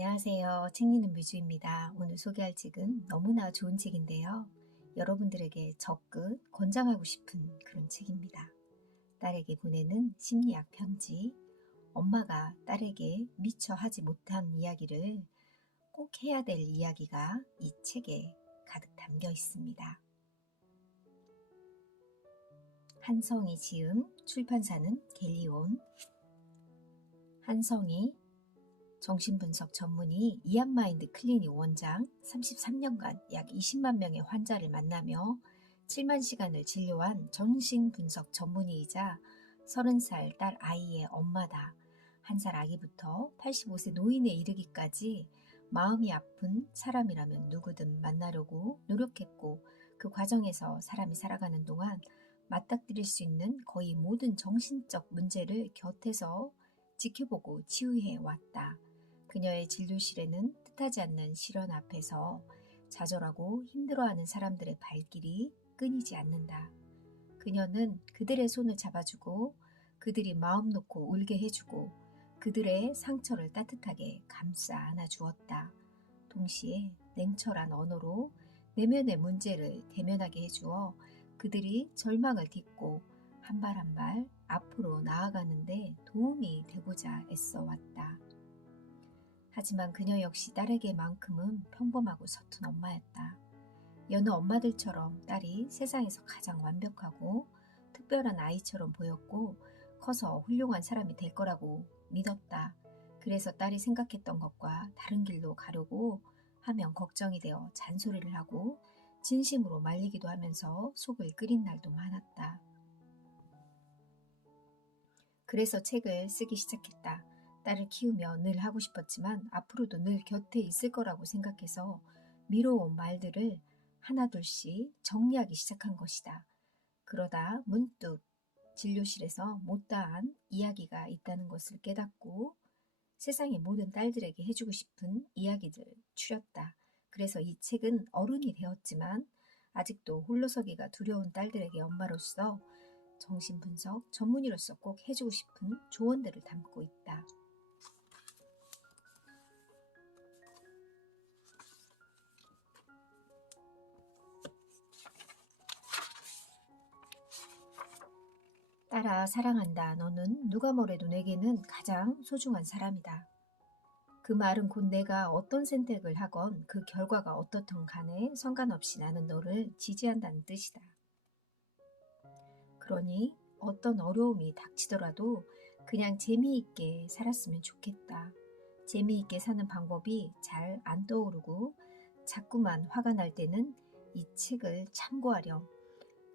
안녕하세요. 책 읽는 뮤즈입니다. 오늘 소개할 책은 너무나 좋은 책인데요. 여러분들에게 적극 권장하고 싶은 그런 책입니다. 딸에게 보내는 심리학 편지. 엄마가 딸에게 미처 하지 못한 이야기를 꼭 해야 될 이야기가 이 책에 가득 담겨 있습니다. 한성이 지음, 출판사는 갤리온. 한성이 정신분석 전문의 이안마인드 클리닉 원장, 33년간 약 20만 명의 환자를 만나며 7만 시간을 진료한 정신분석 전문의이자 30살 딸 아이의 엄마다. 한 살 아기부터 85세 노인에 이르기까지 마음이 아픈 사람이라면 누구든 만나려고 노력했고, 그 과정에서 사람이 살아가는 동안 맞닥뜨릴 수 있는 거의 모든 정신적 문제를 곁에서 지켜보고 치유해 왔다. 그녀의 진료실에는 뜻하지 않는 시련 앞에서 좌절하고 힘들어하는 사람들의 발길이 끊이지 않는다. 그녀는 그들의 손을 잡아주고 그들이 마음 놓고 울게 해주고 그들의 상처를 따뜻하게 감싸 안아주었다. 동시에 냉철한 언어로 내면의 문제를 대면하게 해주어 그들이 절망을 딛고 한 발 한 발 앞으로 나아가는데 도움이 되고자 애써왔다. 하지만 그녀 역시 딸에게만큼은 평범하고 서툰 엄마였다. 여느 엄마들처럼 딸이 세상에서 가장 완벽하고 특별한 아이처럼 보였고 커서 훌륭한 사람이 될 거라고 믿었다. 그래서 딸이 생각했던 것과 다른 길로 가려고 하면 걱정이 되어 잔소리를 하고 진심으로 말리기도 하면서 속을 끓인 날도 많았다. 그래서 책을 쓰기 시작했다. 딸을 키우며 늘 하고 싶었지만 앞으로도 늘 곁에 있을 거라고 생각해서 미뤄온 말들을 하나둘씩 정리하기 시작한 것이다. 그러다 문득 진료실에서 못다한 이야기가 있다는 것을 깨닫고 세상의 모든 딸들에게 해주고 싶은 이야기들을 추렸다. 그래서 이 책은 어른이 되었지만 아직도 홀로서기가 두려운 딸들에게 엄마로서 정신분석 전문의로서 꼭 해주고 싶은 조언들을 담고 있다. 딸아, 사랑한다. 너는 누가 뭐래도 내게는 가장 소중한 사람이다. 그 말은 곧 내가 어떤 선택을 하건 그 결과가 어떻든 간에 상관없이 나는 너를 지지한다는 뜻이다. 그러니 어떤 어려움이 닥치더라도 그냥 재미있게 살았으면 좋겠다. 재미있게 사는 방법이 잘 안 떠오르고 자꾸만 화가 날 때는 이 책을 참고하렴.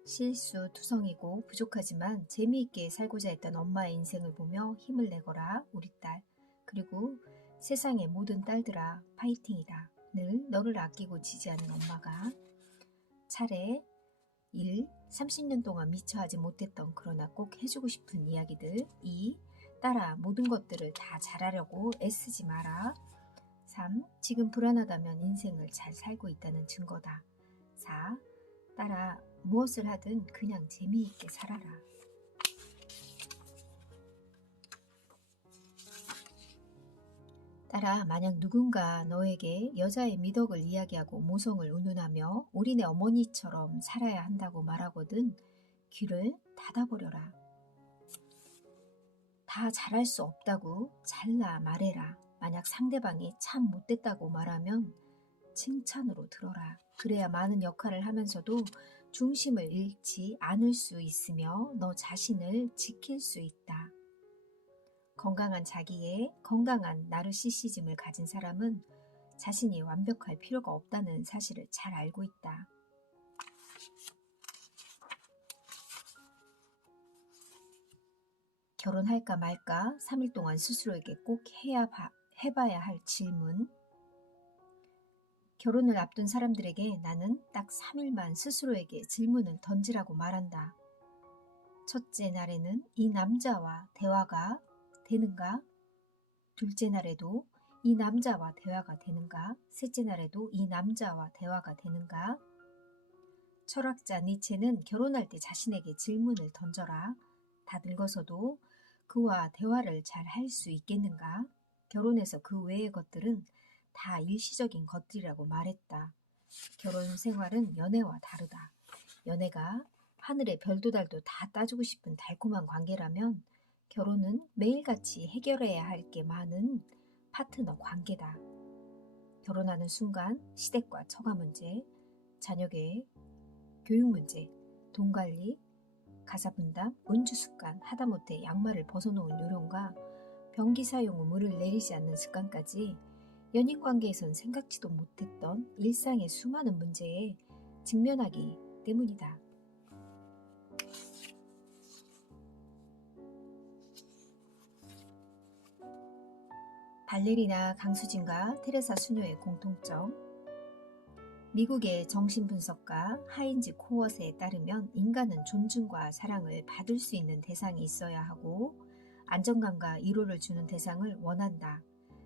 실수투성이고 부족하지만 재미있게 살고자 했던 엄마의 인생을 보며 힘을 내거라, 우리 딸. 그리고 세상의 모든 딸들아, 파이팅이다. 늘 너를 아끼고 지지하는 엄마가. 차례 1. 30년 동안 미처 하지 못했던 그러나 꼭 해주고 싶은 이야기들. 2. 딸아, 모든 것들을 다 잘하려고 애쓰지 마라. 3. 지금 불안하다면 인생을 잘 살고 있다는 증거다. 4. 딸아, 무엇을 하든 그냥 재미있게 살아라. 딸아, 만약 누군가 너에게 여자의 미덕을 이야기하고 모성을 운운하며 우리네 어머니처럼 살아야 한다고 말하거든 귀를 닫아버려라. 다 잘할 수 없다고 잘라 말해라. 만약 상대방이 참 못됐다고 말하면 칭찬으로 들어라. 그래야 많은 역할을 하면서도 중심을 잃지 않을 수 있으며 너 자신을 지킬 수 있다. 건강한 자기의 건강한 나르시시즘을 가진 사람은 자신이 완벽할 필요가 없다는 사실을 잘 알고 있다. 결혼할까 말까 3일 동안 스스로에게 꼭 해봐야 할 질문. 결혼을 앞둔 사람들에게 나는 딱 3일만 스스로에게 질문을 던지라고 말한다. 첫째 날에는 이 남자와 대화가 되는가? 둘째 날에도 이 남자와 대화가 되는가? 셋째 날에도 이 남자와 대화가 되는가? 철학자 니체는 결혼할 때 자신에게 질문을 던져라. 다 늙어서도 그와 대화를 잘 할 수 있겠는가? 결혼해서 그 외의 것들은 다 일시적인 것들이라고 말했다. 결혼 생활은 연애와 다르다. 연애가 하늘의 별도 달도 다 따주고 싶은 달콤한 관계라면 결혼은 매일같이 해결해야 할 게 많은 파트너 관계다. 결혼하는 순간 시댁과 처가 문제, 자녀 계획, 교육 문제, 돈 관리, 가사 분담, 운주 습관, 하다못해 양말을 벗어놓은 요령과 변기 사용 후 물을 내리지 않는 습관까지 연인 관계에선 생각지도 못했던 일상의 수많은 문제에 직면하기 때문이다. 발레리나 강수진과 테레사 수녀의 공통점. 미국의 정신분석가 하인즈 코어스에 따르면 인간은 존중과 사랑을 받을 수 있는 대상이 있어야 하고 안정감과 위로를 주는 대상을 원한다.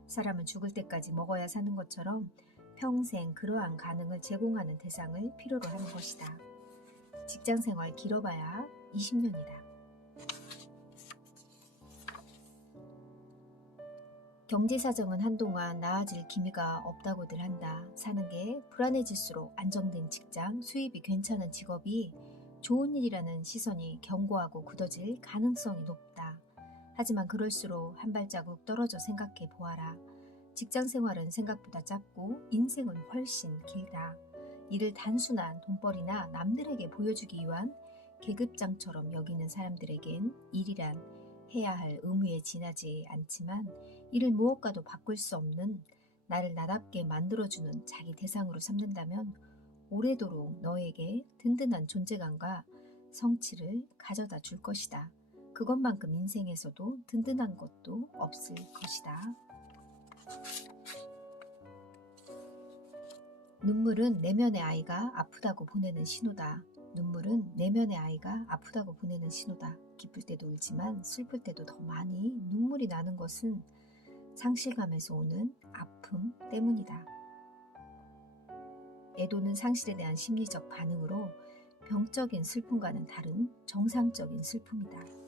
사람은 죽을 때까지 먹어야 사는 것처럼 평생 그러한 가능을 제공하는 대상을 필요로 하는 것이다. 직장생활 길어봐야 20년이다. 경제사정은 한동안 나아질 기미가 없다고들 한다. 사는 게 불안해질수록 안정된 직장, 수입이 괜찮은 직업이 좋은 일이라는 시선이 견고하고 굳어질 가능성이 높다. 하지만 그럴수록 한 발자국 떨어져 생각해 보아라. 직장 생활은 생각보다 짧고 인생은 훨씬 길다. 이를 단순한 돈벌이나 남들에게 보여주기 위한 계급장처럼 여기는 사람들에겐 일이란 해야 할 의무에 지나지 않지만 이를 무엇과도 바꿀 수 없는 나를 나답게 만들어주는 자기 대상으로 삼는다면 오래도록 너에게 든든한 존재감과 성취를 가져다 줄 것이다. 그것만큼 인생에서도 든든한 것도 없을 것이다. 눈물은 내면의 아이가 아프다고 보내는 신호다. 눈물은 내면의 아이가 아프다고 보내는 신호다. 기쁠 때도 울지만 슬플 때도 더 많이 눈물이 나는 것은 상실감에서 오는 아픔 때문이다. 애도는 상실에 대한 심리적 반응으로 병적인 슬픔과는 다른 정상적인 슬픔이다.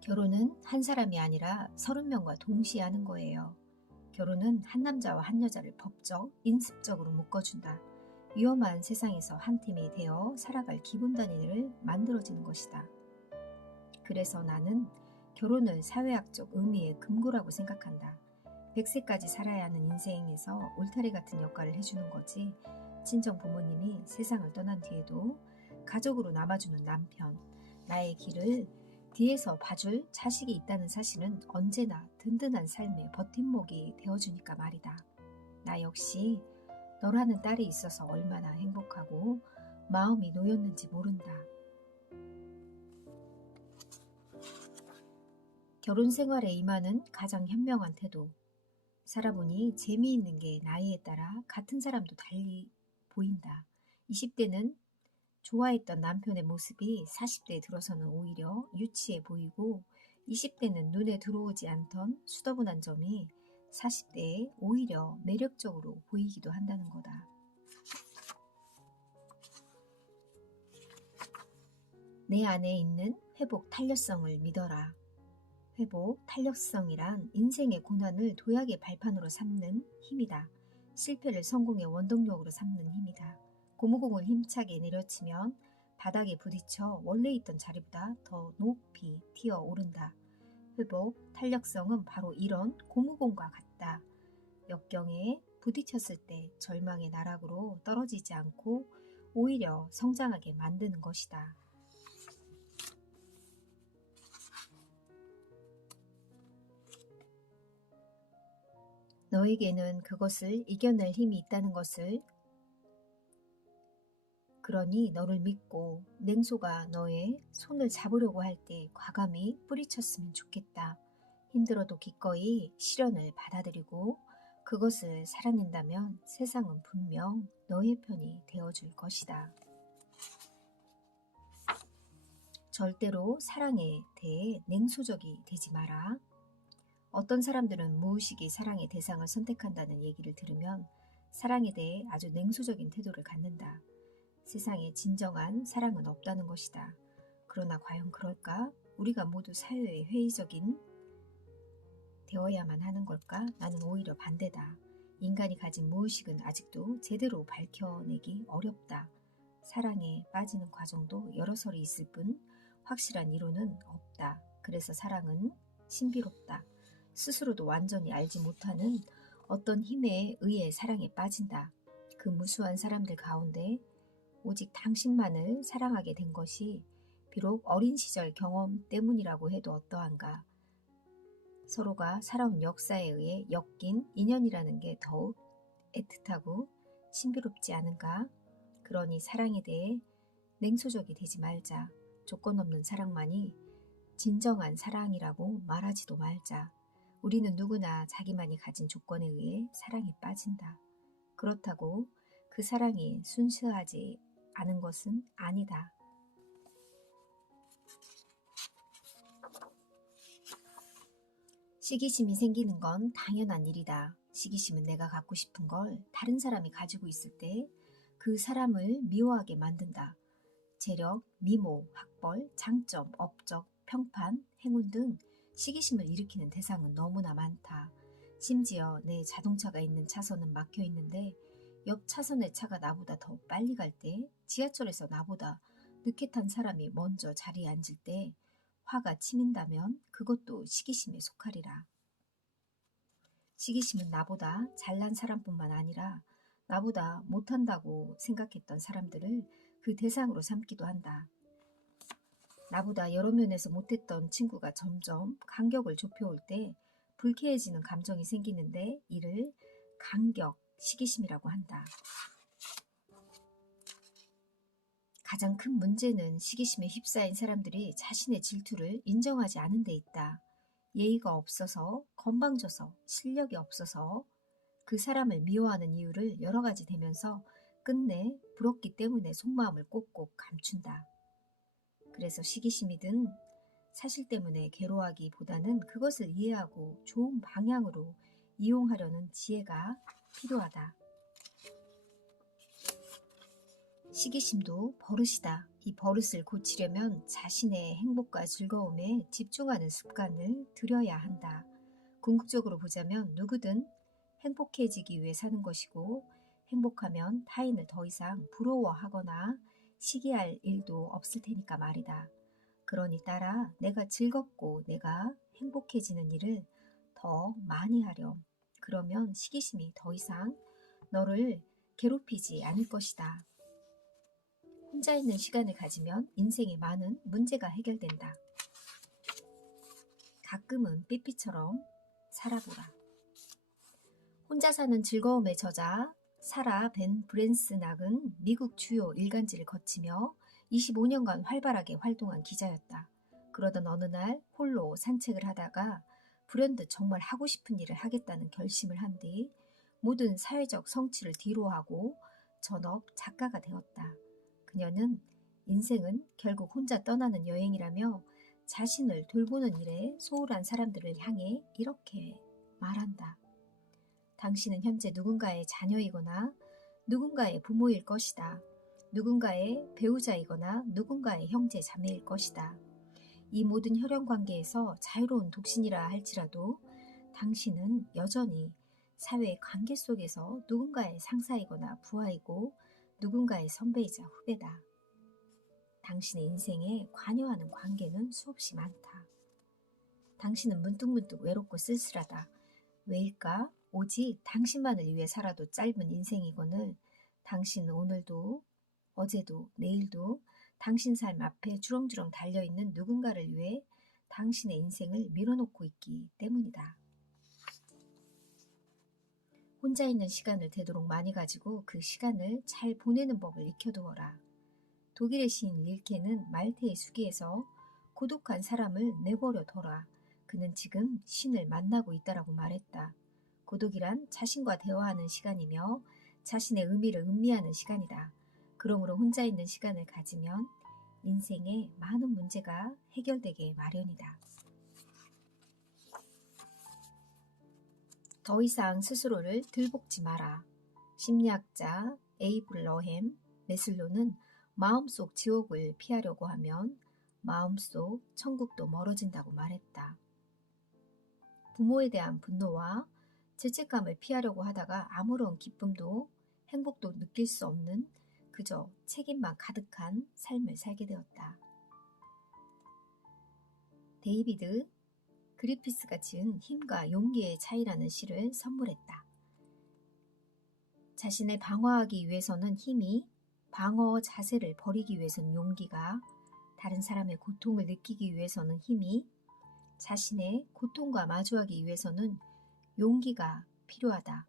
결혼은 한 사람이 아니라 30명과 동시에 하는 거예요. 결혼은 한 남자와 한 여자를 법적, 인습적으로 묶어준다. 위험한 세상에서 한 팀이 되어 살아갈 기본 단위를 만들어지는 것이다. 그래서 나는 결혼을 사회학적 의미의 금고라고 생각한다. 100세까지 살아야 하는 인생에서 울타리 같은 역할을 해주는 거지. 친정 부모님이 세상을 떠난 뒤에도 가족으로 남아주는 남편, 나의 길을 뒤에서 봐줄 자식이 있다는 사실은 언제나 든든한 삶의 버팀목이 되어주니까 말이다. 나 역시 너라는 딸이 있어서 얼마나 행복하고 마음이 놓였는지 모른다. 결혼 생활에 임하는 가장 현명한 태도. 살아보니 재미있는 게 나이에 따라 같은 사람도 달리 보인다. 20대는 좋아했던 남편의 모습이 40대에 들어서는 오히려 유치해 보이고 20대는 눈에 들어오지 않던 수더분한 점이 40대에 오히려 매력적으로 보이기도 한다는 거다. 내 안에 있는 회복 탄력성을 믿어라. 회복 탄력성이란 인생의 고난을 도약의 발판으로 삼는 힘이다. 실패를 성공의 원동력으로 삼는 힘이다. 고무공을 힘차게 내려치면 바닥에 부딪혀 원래 있던 자리보다 더 높이 튀어오른다. 회복 탄력성은 바로 이런 고무공과 같다. 역경에 부딪혔을 때 절망의 나락으로 떨어지지 않고 오히려 성장하게 만드는 것이다. 너에게는 그것을 이겨낼 힘이 있다는 것을, 그러니 너를 믿고 냉소가 너의 손을 잡으려고 할 때 과감히 뿌리쳤으면 좋겠다. 힘들어도 기꺼이 시련을 받아들이고 그것을 살아낸다면 세상은 분명 너의 편이 되어줄 것이다. 절대로 사랑에 대해 냉소적이 되지 마라. 어떤 사람들은 무의식이 사랑의 대상을 선택한다는 얘기를 들으면 사랑에 대해 아주 냉소적인 태도를 갖는다. 세상에 진정한 사랑은 없다는 것이다. 그러나 과연 그럴까? 우리가 모두 사회의 회의적인 되어야만 하는 걸까? 나는 오히려 반대다. 인간이 가진 무의식은 아직도 제대로 밝혀내기 어렵다. 사랑에 빠지는 과정도 여러설이 있을 뿐 확실한 이론은 없다. 그래서 사랑은 신비롭다. 스스로도 완전히 알지 못하는 어떤 힘에 의해 사랑에 빠진다. 그 무수한 사람들 가운데 오직 당신만을 사랑하게 된 것이 비록 어린 시절 경험 때문이라고 해도 어떠한가. 서로가 살아온 역사에 의해 엮인 인연이라는 게 더욱 애틋하고 신비롭지 않은가. 그러니 사랑에 대해 냉소적이 되지 말자. 조건 없는 사랑만이 진정한 사랑이라고 말하지도 말자. 우리는 누구나 자기만이 가진 조건에 의해 사랑에 빠진다. 그렇다고 그 사랑이 순수하지 않은 것은 아니다. 시기심이 생기는 건 당연한 일이다. 시기심은 내가 갖고 싶은 걸 다른 사람이 가지고 있을 때 그 사람을 미워하게 만든다. 재력, 미모, 학벌, 장점, 업적, 평판, 행운 등 시기심을 일으키는 대상은 너무나 많다. 심지어 내 자동차가 있는 차선은 막혀 있는데 옆 차선의 차가 나보다 더 빨리 갈 때, 지하철에서 나보다 늦게 탄 사람이 먼저 자리에 앉을 때 화가 치민다면 그것도 시기심에 속하리라. 시기심은 나보다 잘난 사람뿐만 아니라 나보다 못한다고 생각했던 사람들을 그 대상으로 삼기도 한다. 나보다 여러 면에서 못했던 친구가 점점 간격을 좁혀올 때 불쾌해지는 감정이 생기는데 이를 간격, 시기심이라고 한다. 가장 큰 문제는 시기심에 휩싸인 사람들이 자신의 질투를 인정하지 않은 데 있다. 예의가 없어서, 건방져서, 실력이 없어서 그 사람을 미워하는 이유를 여러 가지 대면서 끝내 부럽기 때문에 속마음을 꼭꼭 감춘다. 그래서 시기심이든 사실 때문에 괴로워하기보다는 그것을 이해하고 좋은 방향으로 이용하려는 지혜가 필요하다. 시기심도 버릇이다. 이 버릇을 고치려면 자신의 행복과 즐거움에 집중하는 습관을 들여야 한다. 궁극적으로 보자면 누구든 행복해지기 위해 사는 것이고 행복하면 타인을 더 이상 부러워하거나 시기할 일도 없을 테니까 말이다. 그러니 따라 내가 즐겁고 내가 행복해지는 일을 더 많이 하렴. 그러면 시기심이 더 이상 너를 괴롭히지 않을 것이다. 혼자 있는 시간을 가지면 인생의 많은 문제가 해결된다. 가끔은 삐삐처럼 살아보라. 혼자 사는 즐거움의 저자 사라 벤 브랜스낙은 미국 주요 일간지를 거치며 25년간 활발하게 활동한 기자였다. 그러던 어느 날 홀로 산책을 하다가 불현듯 정말 하고 싶은 일을 하겠다는 결심을 한 뒤 모든 사회적 성취를 뒤로하고 전업 작가가 되었다. 그녀는 인생은 결국 혼자 떠나는 여행이라며 자신을 돌보는 일에 소홀한 사람들을 향해 이렇게 말한다. 당신은 현재 누군가의 자녀이거나 누군가의 부모일 것이다. 누군가의 배우자이거나 누군가의 형제 자매일 것이다. 이 모든 혈연 관계에서 자유로운 독신이라 할지라도 당신은 여전히 사회의 관계 속에서 누군가의 상사이거나 부하이고 누군가의 선배이자 후배다. 당신의 인생에 관여하는 관계는 수없이 많다. 당신은 문득문득 외롭고 쓸쓸하다. 왜일까? 오직 당신만을 위해 살아도 짧은 인생이거늘 당신은 오늘도 어제도 내일도 당신 삶 앞에 주렁주렁 달려있는 누군가를 위해 당신의 인생을 밀어놓고 있기 때문이다. 혼자 있는 시간을 되도록 많이 가지고 그 시간을 잘 보내는 법을 익혀두어라. 독일의 시인 릴케는 말테의 수기에서 고독한 사람을 내버려 둬라. 그는 지금 신을 만나고 있다라고 말했다. 고독이란 자신과 대화하는 시간이며 자신의 의미를 음미하는 시간이다. 그러므로 혼자 있는 시간을 가지면 인생의 많은 문제가 해결되게 마련이다. 더 이상 스스로를 들볶지 마라. 심리학자 에이브러햄 메슬로는 마음속 지옥을 피하려고 하면 마음속 천국도 멀어진다고 말했다. 부모에 대한 분노와 죄책감을 피하려고 하다가 아무런 기쁨도 행복도 느낄 수 없는 그저 책임만 가득한 삶을 살게 되었다. 데이비드 그리피스가 지은 힘과 용기의 차이라는 시를 선물했다. 자신을 방어하기 위해서는 힘이, 방어 자세를 버리기 위해서는 용기가, 다른 사람의 고통을 느끼기 위해서는 힘이, 자신의 고통과 마주하기 위해서는 용기가 필요하다.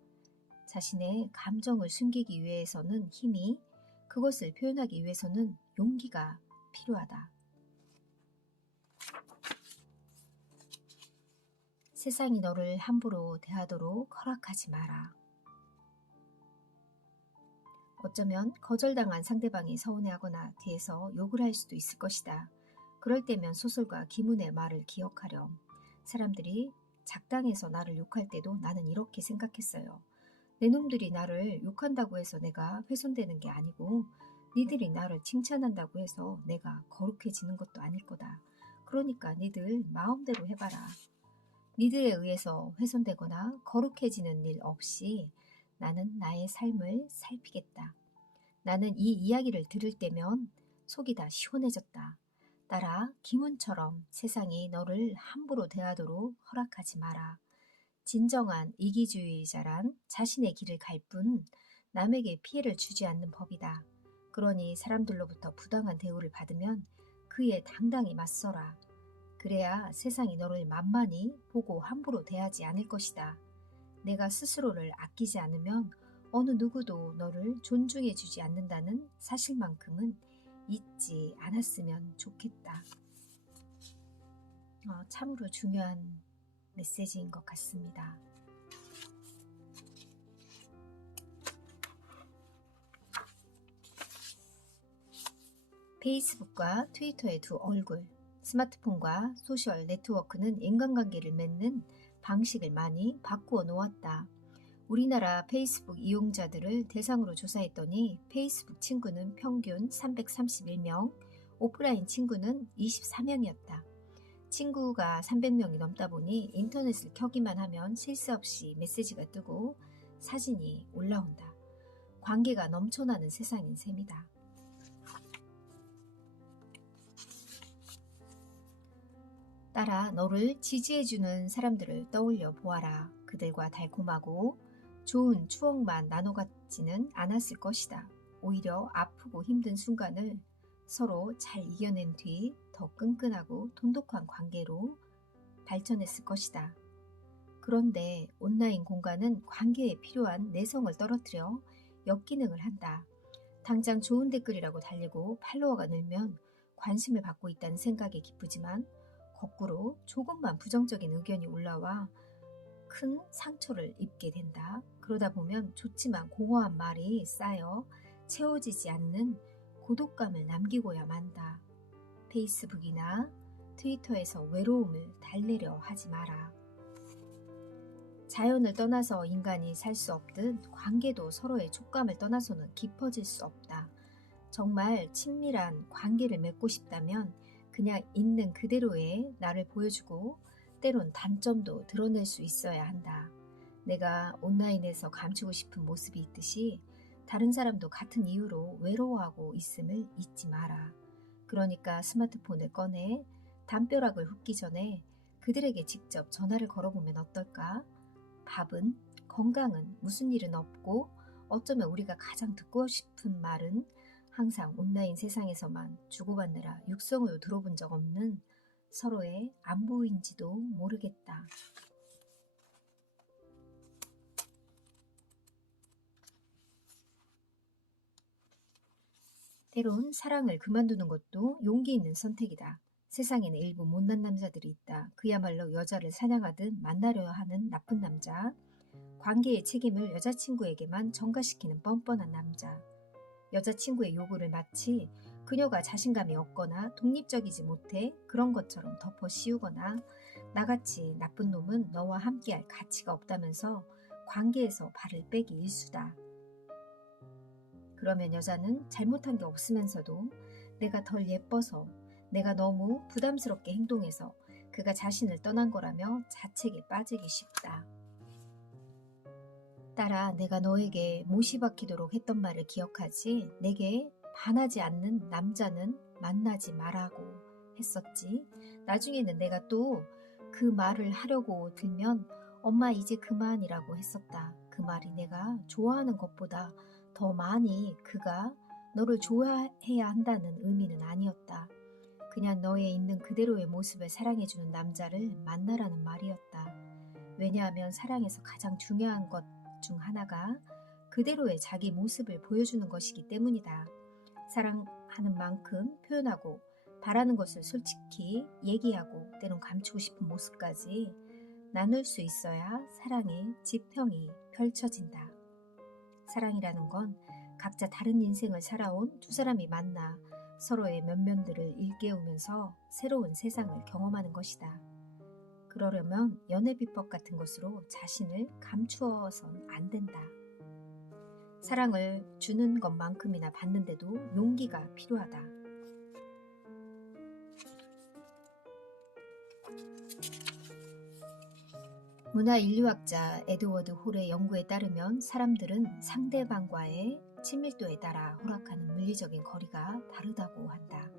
자신의 감정을 숨기기 위해서는 힘이, 그것을 표현하기 위해서는 용기가 필요하다. 세상이 너를 함부로 대하도록 허락하지 마라. 어쩌면 거절당한 상대방이 서운해하거나 뒤에서 욕을 할 수도 있을 것이다. 그럴 때면 소설가 김훈의 말을 기억하렴. 사람들이 작당해서 나를 욕할 때도 나는 이렇게 생각했어요. 내 놈들이 나를 욕한다고 해서 내가 훼손되는 게 아니고 니들이 나를 칭찬한다고 해서 내가 거룩해지는 것도 아닐 거다. 그러니까 니들 마음대로 해봐라. 니들에 의해서 훼손되거나 거룩해지는 일 없이 나는 나의 삶을 살피겠다. 나는 이 이야기를 들을 때면 속이 다 시원해졌다. 따라 김훈처럼 세상이 너를 함부로 대하도록 허락하지 마라. 진정한 이기주의자란 자신의 길을 갈 뿐 남에게 피해를 주지 않는 법이다. 그러니 사람들로부터 부당한 대우를 받으면 그에 당당히 맞서라. 그래야 세상이 너를 만만히 보고 함부로 대하지 않을 것이다. 내가 스스로를 아끼지 않으면 어느 누구도 너를 존중해 주지 않는다는 사실만큼은 잊지 않았으면 좋겠다. 참으로 중요한 메시지인 것 같습니다. 페이스북과 트위터의 두 얼굴, 스마트폰과 소셜 네트워크는 인간관계를 맺는 방식을 많이 바꾸어 놓았다. 우리나라 페이스북 이용자들을 대상으로 조사했더니 페이스북 친구는 평균 331명, 오프라인 친구는 24명이었다. 친구가 300명이 넘다 보니 인터넷을 켜기만 하면 쉴 새 없이 메시지가 뜨고 사진이 올라온다. 관계가 넘쳐나는 세상인 셈이다. 따라 너를 지지해주는 사람들을 떠올려 보아라. 그들과 달콤하고 좋은 추억만 나눠 갖지는 않았을 것이다. 오히려 아프고 힘든 순간을 서로 잘 이겨낸 뒤 더 끈끈하고 돈독한 관계로 발전했을 것이다. 그런데 온라인 공간은 관계에 필요한 내성을 떨어뜨려 역기능을 한다. 당장 좋은 댓글이라고 달리고 팔로워가 늘면 관심을 받고 있다는 생각에 기쁘지만 거꾸로 조금만 부정적인 의견이 올라와 큰 상처를 입게 된다. 그러다 보면 좋지만 공허한 말이 쌓여 채워지지 않는 고독감을 남기고야 만다. 페이스북이나 트위터에서 외로움을 달래려 하지 마라. 자연을 떠나서 인간이 살 수 없듯 관계도 서로의 촉감을 떠나서는 깊어질 수 없다. 정말 친밀한 관계를 맺고 싶다면 그냥 있는 그대로의 나를 보여주고 때론 단점도 드러낼 수 있어야 한다. 내가 온라인에서 감추고 싶은 모습이 있듯이 다른 사람도 같은 이유로 외로워하고 있음을 잊지 마라. 그러니까 스마트폰을 꺼내 담벼락을 훑기 전에 그들에게 직접 전화를 걸어보면 어떨까? 밥은, 건강은, 무슨 일은 없고 어쩌면 우리가 가장 듣고 싶은 말은 항상 온라인 세상에서만 주고받느라 육성으로 들어본 적 없는 서로의 안부인지도 모르겠다. 때론 사랑을 그만두는 것도 용기 있는 선택이다. 세상에는 일부 못난 남자들이 있다. 그야말로 여자를 사냥하듯 만나려 하는 나쁜 남자. 관계의 책임을 여자친구에게만 전가시키는 뻔뻔한 남자. 여자친구의 요구를 마치 그녀가 자신감이 없거나 독립적이지 못해 그런 것처럼 덮어 씌우거나 나같이 나쁜 놈은 너와 함께할 가치가 없다면서 관계에서 발을 빼기 일수다. 그러면 여자는 잘못한 게 없으면서도 내가 덜 예뻐서, 내가 너무 부담스럽게 행동해서 그가 자신을 떠난 거라며 자책에 빠지기 쉽다. 딸아, 내가 너에게 못이 박히도록 했던 말을 기억하지? 내게 반하지 않는 남자는 만나지 말라고 했었지. 나중에는 내가 또 그 말을 하려고 들면 엄마 이제 그만이라고 했었다. 그 말이 내가 좋아하는 것보다 더 많이 그가 너를 좋아해야 한다는 의미는 아니었다. 그냥 너의 있는 그대로의 모습을 사랑해주는 남자를 만나라는 말이었다. 왜냐하면 사랑에서 가장 중요한 것 중 하나가 그대로의 자기 모습을 보여주는 것이기 때문이다. 사랑하는 만큼 표현하고 바라는 것을 솔직히 얘기하고 때론 감추고 싶은 모습까지 나눌 수 있어야 사랑의 지평이 펼쳐진다. 사랑이라는 건 각자 다른 인생을 살아온 두 사람이 만나 서로의 면면들을 일깨우면서 새로운 세상을 경험하는 것이다. 그러려면 연애 비법 같은 것으로 자신을 감추어선 안 된다. 사랑을 주는 것만큼이나 받는데도 용기가 필요하다. 문화인류학자 에드워드 홀의 연구에 따르면 사람들은 상대방과의 친밀도에 따라 허락하는 물리적인 거리가 다르다고 한다.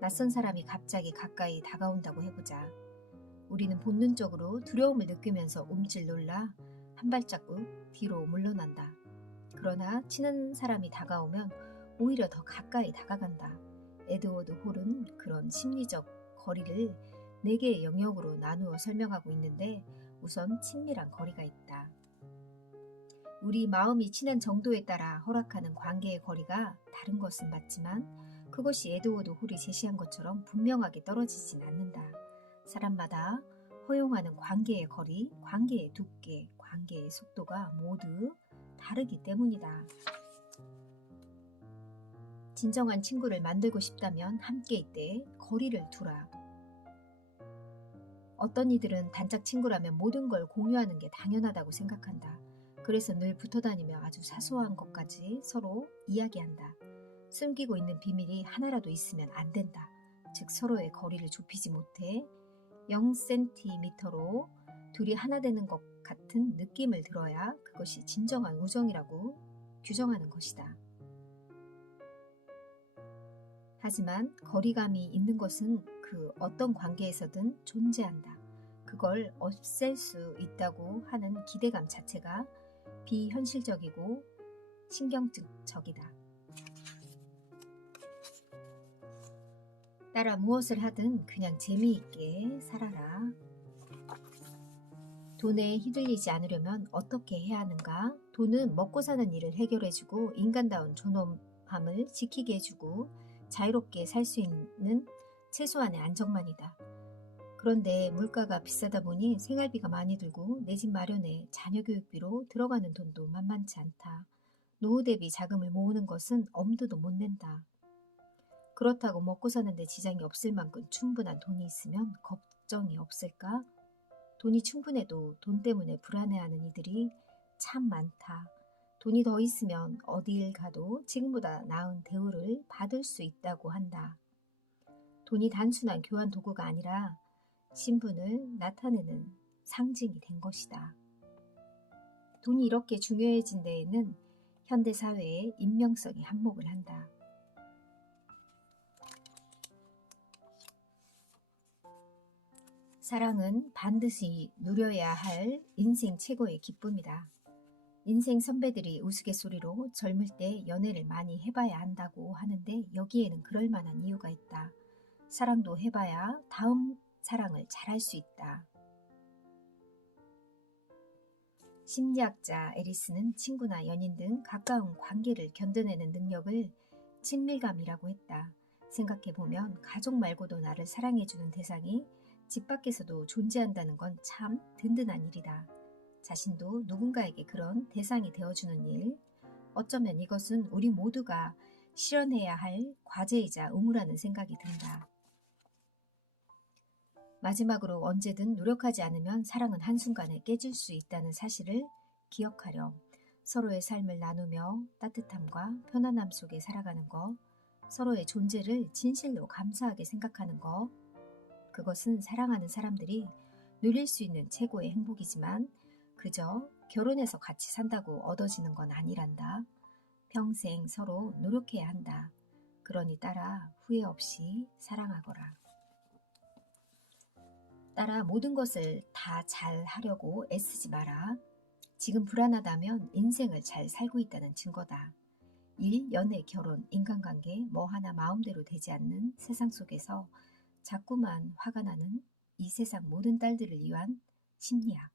낯선 사람이 갑자기 가까이 다가온다고 해보자. 우리는 본능적으로 두려움을 느끼면서 움찔 놀라 한 발자국 뒤로 물러난다. 그러나 친한 사람이 다가오면 오히려 더 가까이 다가간다. 에드워드 홀은 그런 심리적 거리를 4개의 영역으로 나누어 설명하고 있는데 우선 친밀한 거리가 있다. 우리 마음이 친한 정도에 따라 허락하는 관계의 거리가 다른 것은 맞지만 그것이 에드워드 홀이 제시한 것처럼 분명하게 떨어지진 않는다. 사람마다 허용하는 관계의 거리, 관계의 두께, 관계의 속도가 모두 다르기 때문이다. 진정한 친구를 만들고 싶다면 함께 있되 거리를 두라. 어떤 이들은 단짝 친구라면 모든 걸 공유하는 게 당연하다고 생각한다. 그래서 늘 붙어다니며 아주 사소한 것까지 서로 이야기한다. 숨기고 있는 비밀이 하나라도 있으면 안 된다. 즉 서로의 거리를 좁히지 못해 0cm로 둘이 하나 되는 것 같은 느낌을 들어야 그것이 진정한 우정이라고 규정하는 것이다. 하지만 거리감이 있는 것은 그 어떤 관계에서든 존재한다. 그걸 없앨 수 있다고 하는 기대감 자체가 비현실적이고 신경적이다. 따라 무엇을 하든 그냥 재미있게 살아라. 돈에 휘둘리지 않으려면 어떻게 해야 하는가? 돈은 먹고 사는 일을 해결해주고 인간다운 존엄함을 지키게 해주고 자유롭게 살 수 있는 최소한의 안정만이다. 그런데 물가가 비싸다 보니 생활비가 많이 들고 내 집 마련에 자녀 교육비로 들어가는 돈도 만만치 않다. 노후 대비 자금을 모으는 것은 엄두도 못 낸다. 그렇다고 먹고 사는데 지장이 없을 만큼 충분한 돈이 있으면 걱정이 없을까? 돈이 충분해도 돈 때문에 불안해하는 이들이 참 많다. 돈이 더 있으면 어딜 가도 지금보다 나은 대우를 받을 수 있다고 한다. 돈이 단순한 교환 도구가 아니라 신분을 나타내는 상징이 된 것이다. 돈이 이렇게 중요해진 데에는 현대 사회의 인명성이 한몫을 한다. 사랑은 반드시 누려야 할 인생 최고의 기쁨이다. 인생 선배들이 우스갯소리로 젊을 때 연애를 많이 해봐야 한다고 하는데 여기에는 그럴 만한 이유가 있다. 사랑도 해봐야 다음 사랑을 잘할 수 있다. 심리학자 에리스는 친구나 연인 등 가까운 관계를 견뎌내는 능력을 친밀감이라고 했다. 생각해보면 가족 말고도 나를 사랑해주는 대상이 집 밖에서도 존재한다는 건 참 든든한 일이다. 자신도 누군가에게 그런 대상이 되어주는 일, 어쩌면 이것은 우리 모두가 실현해야 할 과제이자 의무라는 생각이 든다. 마지막으로 언제든 노력하지 않으면 사랑은 한순간에 깨질 수 있다는 사실을 기억하렴. 서로의 삶을 나누며 따뜻함과 편안함 속에 살아가는 것, 서로의 존재를 진실로 감사하게 생각하는 것. 그것은 사랑하는 사람들이 누릴 수 있는 최고의 행복이지만 그저 결혼해서 같이 산다고 얻어지는 건 아니란다. 평생 서로 노력해야 한다. 그러니 딸아, 후회 없이 사랑하거라. 딸아, 모든 것을 다 잘 하려고 애쓰지 마라. 지금 불안하다면 인생을 잘 살고 있다는 증거다. 일, 연애, 결혼, 인간관계 뭐 하나 마음대로 되지 않는 세상 속에서 자꾸만 화가 나는 이 세상 모든 딸들을 위한 심리학.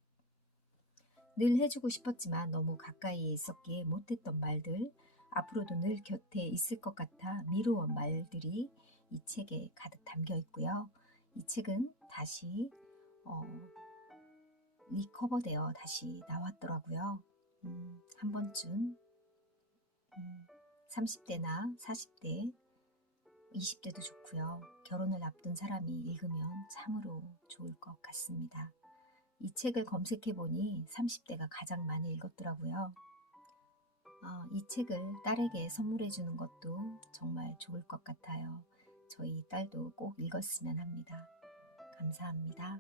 늘 해주고 싶었지만 너무 가까이에 있었기에 못했던 말들, 앞으로도 늘 곁에 있을 것 같아 미루어온 말들이 이 책에 가득 담겨 있고요. 이 책은 다시 리커버되어 다시 나왔더라고요. 한 번쯤 30대나 40대, 20대도 좋고요. 결혼을 앞둔 사람이 읽으면 참으로 좋을 것 같습니다. 이 책을 검색해보니 30대가 가장 많이 읽었더라고요. 이 책을 딸에게 선물해주는 것도 정말 좋을 것 같아요. 저희 딸도 꼭 읽었으면 합니다. 감사합니다.